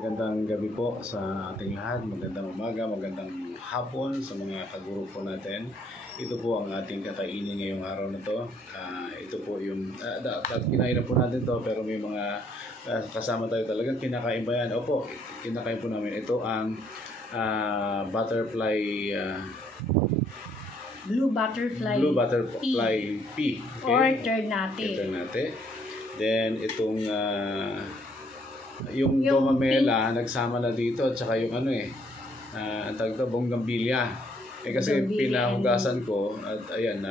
Magandang gabi po sa ating lahat, magandang umaga, magandang hapon sa mga kagrupo natin. Ito po ang ating kakainin ngayong araw na to. Ito po yung, kinain na po natin to pero may mga kasama tayo talagang kinakain ba yan? Opo, kinakain po namin. Ito ang butterfly, Blue butterfly pea. Okay? Or ternate. Ternate. Then itong yung gomamela nagsama na dito at saka yung ang tawag ito, bonggambilya. Kasi pinahugasan ko at ayan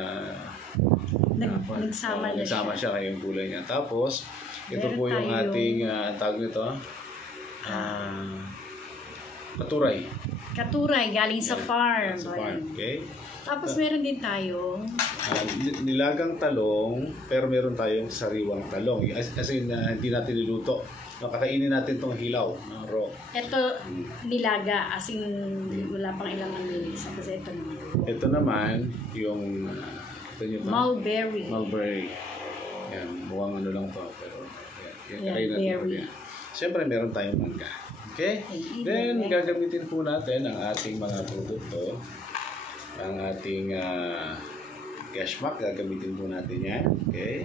nagsama siya kayong gulay niya. Tapos ito po yung ating tawag nito katuray galing sa farm. Okay. Tapos meron din tayong nilagang talong, pero meron tayong sariwang talong. Kasi hindi natin niluto. Kakainin natin itong hilaw, raw. Ito nilaga, as in wala pang ilang minutes. Kasi ito naman. Ito naman yung mulberry. Yan, mukhang lang to, pero kakainin natin. Siyempre meron tayong mangga. Okay? Then gagamitin po natin ang ating mga produkto. Ang ating geshmak, gagamitin po natin yan. Okay?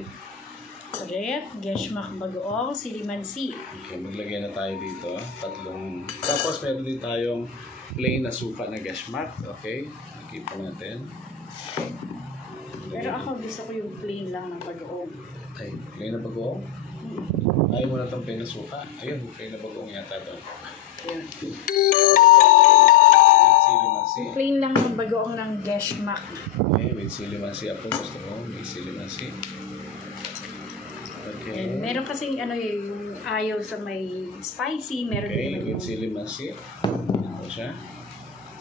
Correct. Geshmak bagoong, silimansi. Okay, maglagay na tayo dito. Tapos meron din tayong plain na suka na geshmak. Okay? Nakip po natin. Pero ako gusto ko yung plain lang ng bagoong. Okay, plain na bagoong? Ayaw mo na itong plain na suka. Ayun, plain na bagoong yata doon. Ayan. Silimansi. Plain lang ng bagoong ng geshmak. Okay, with silimansi. Ako gusto ko, may silimansi. Okay. And meron kasing yung ayaw sa may spicy, meron din with silimansi. Dito siya.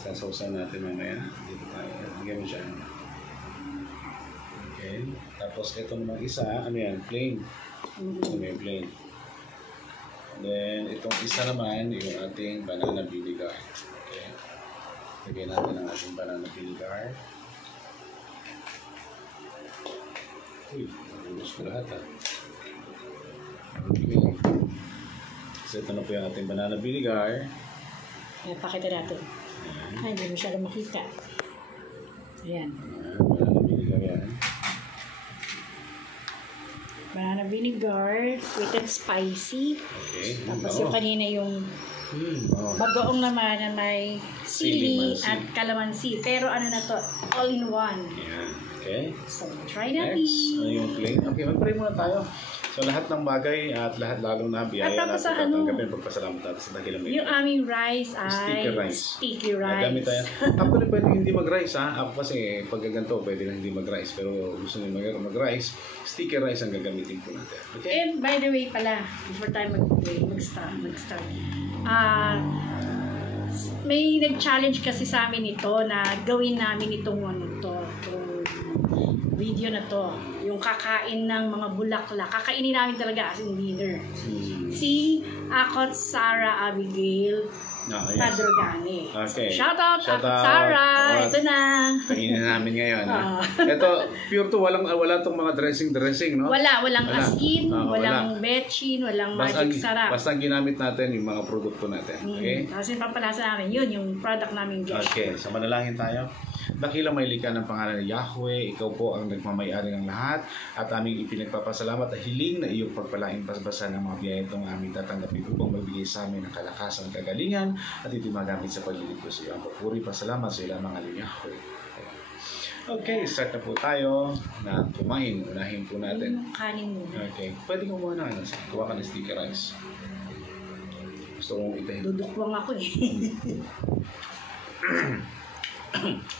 Sasawsan natin mamaya. Dito tayo. Lagyan mo siya. Okay. Tapos ito naman isa, plain. Ito may plain. Then itong isa naman, yung ating banana vinegar. Okay. Lagyan natin ang ating banana vinegar. Uy, nabulos ko lahat Okay. So ito na po yung ating banana vinegar. Pakita natin. Ay, hindi mo siya makita. Ayan. Banana vinegar yan. Banana vinegar, sweet and spicy. Okay. Tapos yung kanina yung bagoong naman na may sili at calamansi. Pero ano na to, all in one. Ayan. Okay. So, try natin. Next, yung plain. Okay, mag-pray muna tayo. So, lahat ng bagay at lahat lalo na biyaya natin tatanggapin. Pagpasalamat natin sa dakilang may. Yung aming rice ay sticky rice. Nagamit tayo. Actually, pwede hindi mag-rice Ako kasi pagkaganto, pwede na hindi mag-rice. Pero gusto nyo mag-rice, sticky rice ang gagamitin po natin. Okay? And by the way pala, before tayo mag-start. May nag-challenge kasi sa amin ito na gawin namin itong video na to, yung kakain ng mga bulaklak. Kakainin namin talaga as in dinner. Si Akot Sarah Abigail Padrogani. Okay. Shout out Sarah. Ito na. Kainin namin ngayon. Ito, pure to, wala tong mga dressing, no? Walang asin, walang betchin, walang magic sarap. Basta ginamit natin yung mga produkto natin. Okay? Kasi papalasa namin yun, yung product namin. Okay, so manalangin tayo. Dakilang may likha ng pangalan ng Yahweh, ikaw po ang nagmamayari ng lahat at aming ipinagpapasalamat at hiling na iyong pagpalaing basbasan ng mga biyaya itong aming tatanggapin upang magbigay sa amin ng kalakasan, kagalingan at ito magamit sa pagliligtas sa iyo. Ang papuri, pasalamat sa ilang mga Yahweh. Okay, start na po tayo na kumain. Unahin po natin. Kanin muna. Okay, pwede kumuha na. Kuha ka ng sticky rice. Gusto kong itahin. Dudukwang ako eh.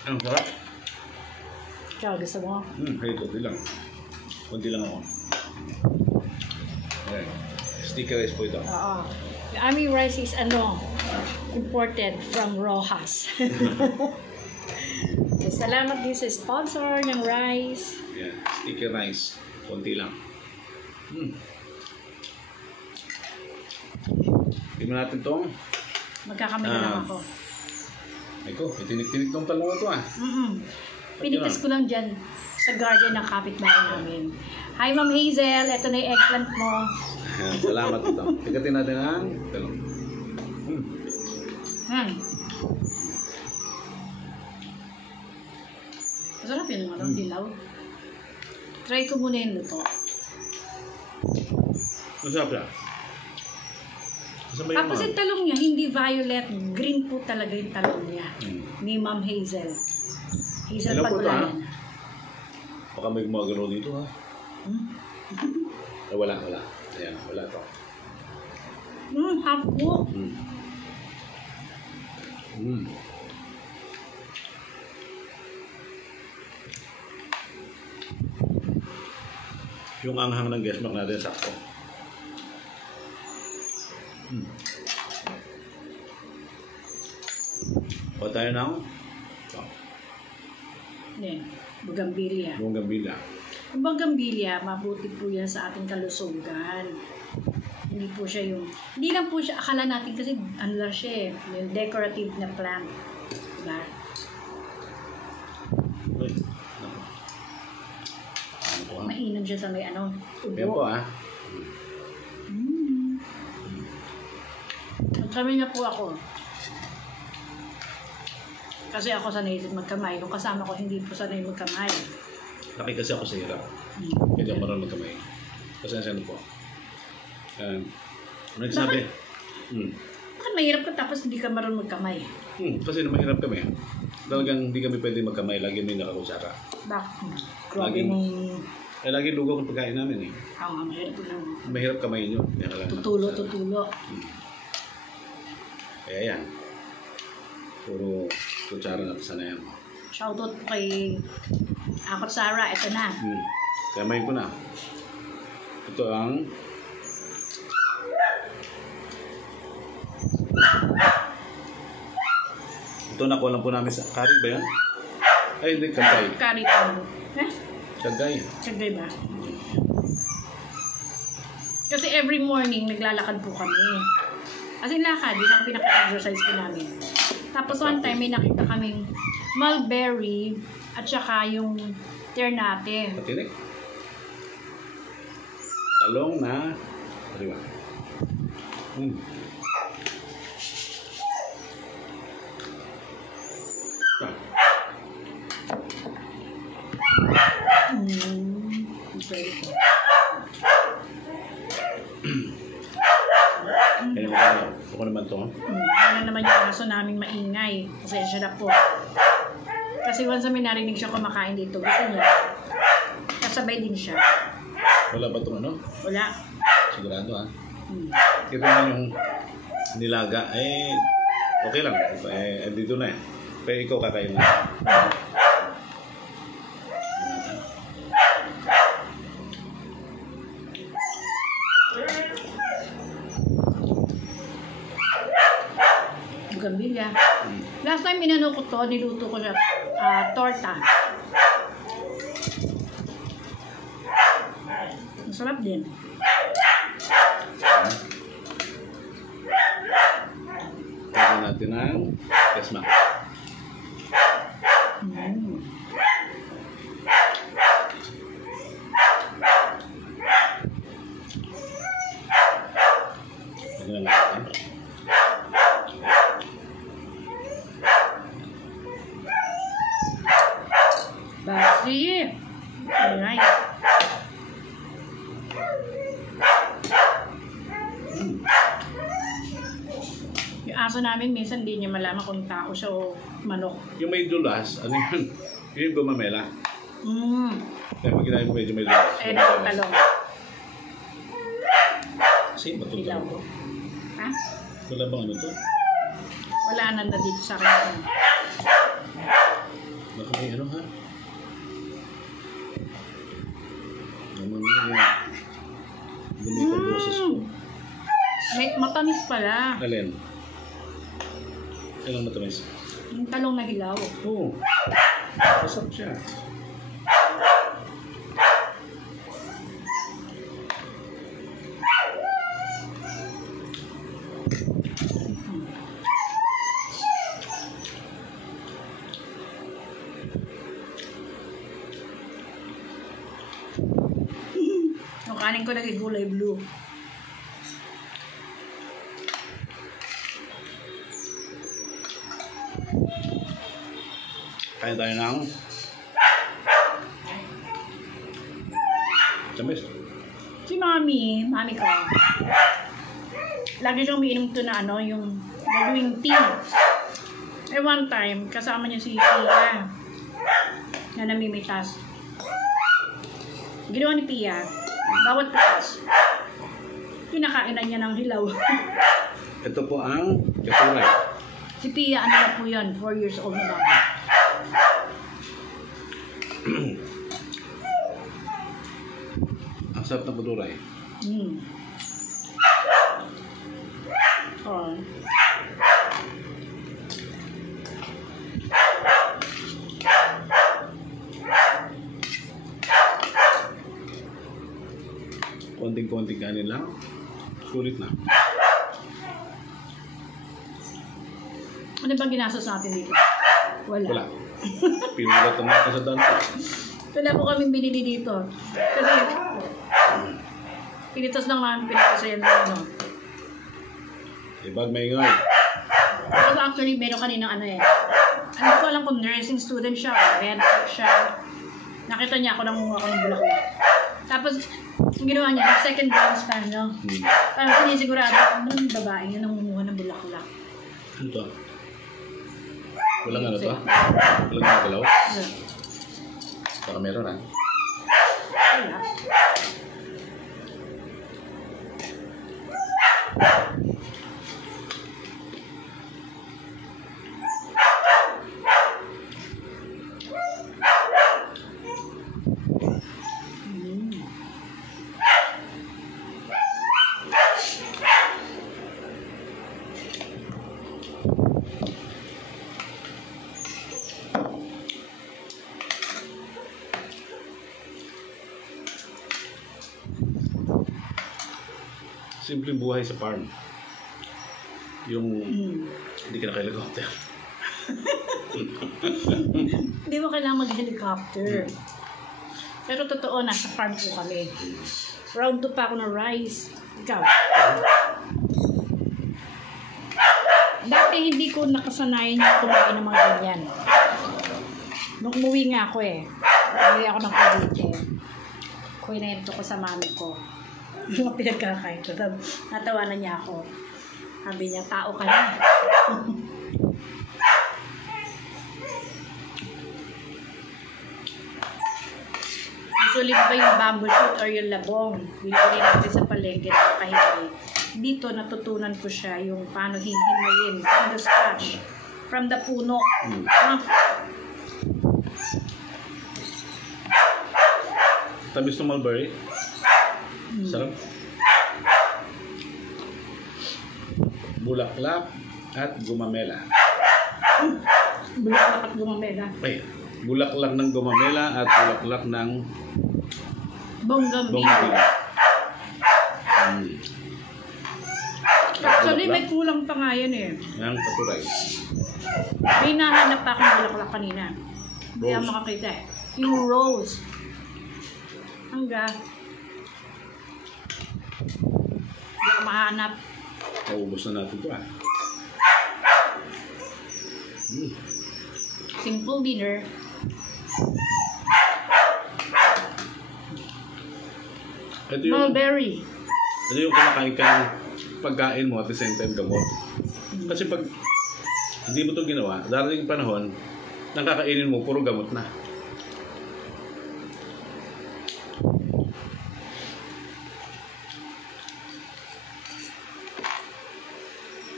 Ang sarap. Ikaw, gusto mo? Kunti lang. Kunti lang ako. Okay. Sticky rice po ito. Oo. Yung aming rice is imported from Rojas. So, salamat din sa sponsor ng rice. Yeah, sticky rice. Kunti lang. Tignan natin itong. Magkakamay na lang ako. Ito, itinik-tinik tong talong ito Pinitas ko lang dyan sa garden ng kapitbahay namin. Hi Ma'am Hazel, ito na yung eggplant mo. Salamat ito. Tigatin natin ang talong. Masarap yun, dilaw. Try ko muna yung luto. Masarap siya. Tapos yung talong niya, hindi violet, green po talaga yung talong niya. Ni Ma'am Hazel. Hazel Pagulayan. Baka may gumagano dito ha. Wala. Ayan, wala to. Half cook. Yung anghang ng guest mac natin sakto. O tayo na ako? Bougainvillea. Bougainvillea. Ang bougainvillea, mabuti po yan sa ating kalusugan. Hindi po siya hindi lang po siya, akala natin kasi ano lang siya yung decorative na plant. Diba? Mainom siya sa may ubo. Yan po Magkamay na po ako. Kasi ako sanay magkamay. Kung kasama ko, hindi po sanay magkamay. Laki kasi ako sa hirap. Hindi ako marunong magkamay. Pasensya na po. Nagsabi. Bakit mahirap ka tapos hindi ka marunong magkamay? Kasi mahirap kami. Talagang hindi kami pwede magkamay. Lagi may nakakutsara. Bakit? Grabe mong... lagi lugaw ang pagkain namin mahirap lang. Mahirap kamayin yun. Tutulo. Kaya yan. Puro kutsara na kasanayan mo. Shoutout po kay Akot Sarah. Ito na. Kamayin ko na. Ito ang ito nakuha lang po namin sa curry ba yan? Ay hindi, kagay. Curry po. Kagay ba? Kasi every morning naglalakad po kami. As in lakad, yun ang pinaka-exercise ko namin. Tapos one time may nakita kaming mulberry at saka yung ternate. Patinik. Talong na sariwa. Ako naman to. Ano naman yung aso namin maingay. Pasensya na po. Kasi once na may narinig siya kumakain dito, gusto niya. Kasabay din siya. Wala ba itong ano? Wala. Sigurado Kita naman yung nilaga. Okay lang. Dito na Pero ikaw kakain na. Bougainvillea. Last time inano ko to, niluto ko siya torta. Masarap din. Pagkain natin ang kesma. Basi. Ayan. Yung aso namin minsan hindi niya malaman kung tao siya o manok. Yung may dulas, ano yun? Yung gumamela. Kaya pag kinain mo medyo may dulas. Talong. Kasi ba ito? Ilaw ko. Ha? Wala bang ano to? Wala na dito sa akin. Baka may ano ha? Naman yung boses ko. May matamis pala. Alin? Kailang matamis? Yung talong na hilaw. Oo. Masarap siya. Yung kanin ko lagi gulay blue. Kain tayo ng tamis. Si mami ko, lagi siyang umiinom to na ano, yung gagawing tea. Eh one time, kasama niya si Pia na namimitas. Ginawa ni Pia, bawat bukas, pinakain na niya ng hilaw. Ito po ang katuray. Si Pia, ano na po yun, 4 years old na ba? Ang sarap ng katuray. Oh. Konting-konting kanin lang. Sulit na. Ano bang ginastos natin dito? Wala. Pinulat natin sa dante. Wala po kami binili dito. Kasi, pinitos lang namin pinakasayan na ano. Ibag maingay. Kasi actually, meron kaninang ano eh. Hindi ko alam kung nursing student siya o medtech siya. Nakita niya ako nangunguha ko ng bulaklak. Tapos, yung ginawa niya, second glance pa, no? Parang sinisigurado, ano yung babae niya nangunguha ng bulaklak? Ano to? Walang ano to? Walang magalaw? Baka meron ah. Wala. Simpleng buhay sa farm. Yung hindi ka naka-helicopter. Hindi mo kailangan mag-helicopter. Pero totoo, nasa farm po kami. Round 2 pa ako ng rice. Ikaw? Dati hindi ko nakasanayan yung kumain ng mga ganyan. Nung umuwi nga ako eh. Umuwi ako ng Cavite. Kuwinento ko sa mami ko. Yung mga pinagkakain ko. Natawanan niya ako. Sabi niya, tao ka na. Usually ba yung bamboo shoot or yung labong? Binili natin sa palengke na kahiri. Dito natutunan ko siya yung paano hihimayin from the scratch. From the puno. Tamis ng mulberry. Sarap. Bulaklak at gumamela. Bulaklak at gumamela. Ay, bulaklak ng gumamela at bulaklak ng Bonggambillo. Actually, may kulang pa nga yan eh. Ang katuray. May nahanap pa akong bulaklak kanina. Hindi Rose. ako makakita eh. Yung rose. Hangga. Hindi ako mahanap. Maubos na natin ito ah. Simple dinner. Ito yung, Mulberry. ito yung kumakain kang pagkain mo at the same time gamot. Kasi pag hindi mo ito ginawa, darating panahon, nang kakainin mo, puro gamot na.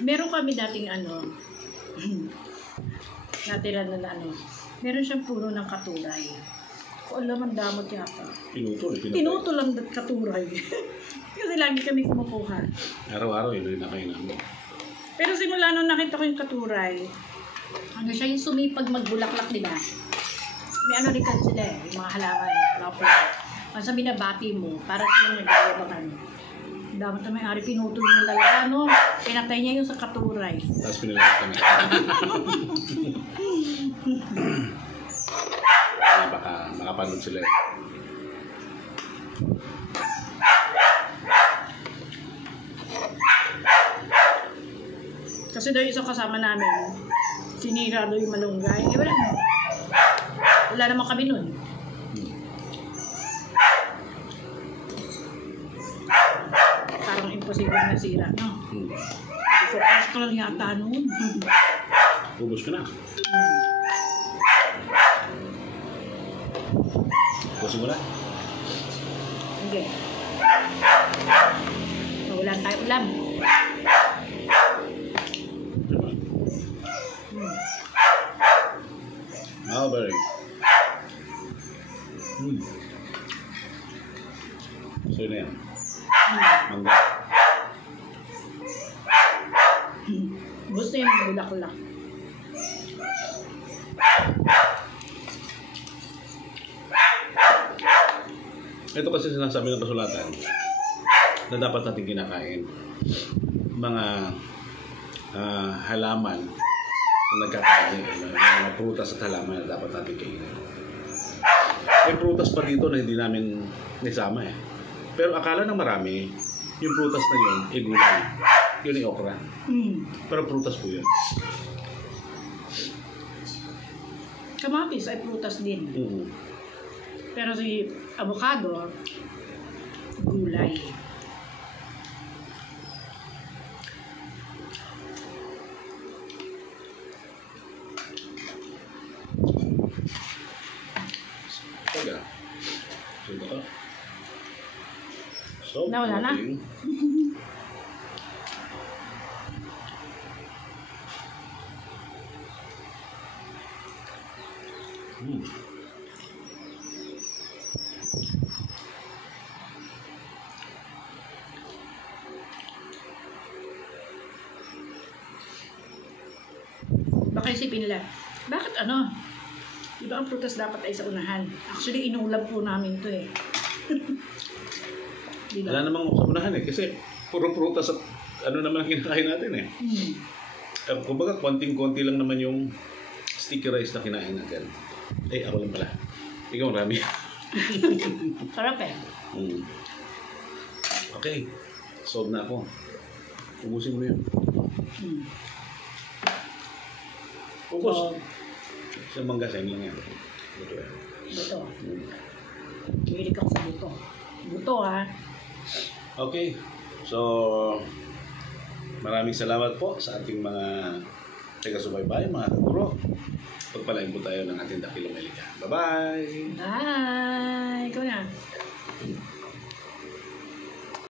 Meron kami dating ano, natira na ano, meron siyang puno ng katuray. Kung alam, ang damot yata. Pinuto, eh, pinatay. Pinuto lang katuray. Kasi lagi kami kumukuha. Araw-araw, yun na kayo namin. Pero simula nung nakita ko yung katuray, ano siya yung sumipag magbulaklak, di ba? May ano rin kasi sila eh, yung mga halaman, mga puno. Ang sa binabati mo, para silang nagagawakan. Dapat na may-ari, pinutol niya talaga, no? Pinatay niya yung sa katuray. Tapos pinilahat kami. Baka makapanood sila eh. Kasi daw yung isang kasama namin, sinira daw yung malunggay. Eh wala na. Wala naman kami nun. Parang imposible na sira, no? Hmm. 4 hours ka lang yata nun. Ubus ko na. Ubusin mo na. Hindi. Mawalan tayo ulam. Mulberry. So yun na yan. Mangga. Gusto yung bulaklak. Ito kasi sinasabi ng kasulatan na dapat natin kinakain. Mga halaman na nagkakain. Mga prutas at halaman na dapat natin kainin. May prutas pa dito na hindi namin nisama eh. Pero akala ng marami, yung prutas na yun, gulay. Yun yung okra. Pero prutas po yun. Kamatis ay prutas din. Pero si avocado, gulay. Taga. So, Nawala na? Baka isipin nila, bakit ano? Di ba ang prutas dapat ay sa unahan? Actually, inulam po namin to eh. Di ba? Wala namang sa unahan eh. Kasi puro prutas at ano naman ang kinakain natin eh. Kumbaga, konting-konti lang naman yung sticky rice na kinain natin. Eh, ako lang pala. Ikaw marami. Sarap eh. Okay. Solve na ako. Ubusin mo yun. Ubus. Sa mangga sa lang yan. Buto yan. Buto. Hilig ako sa buto. Buto ha. Okay. So, maraming salamat po sa ating mga taga-subaybay, mga kaguro. Pagpalain po tayo ng ating dakilang Melika. Bye-bye! Bye! Ikaw na.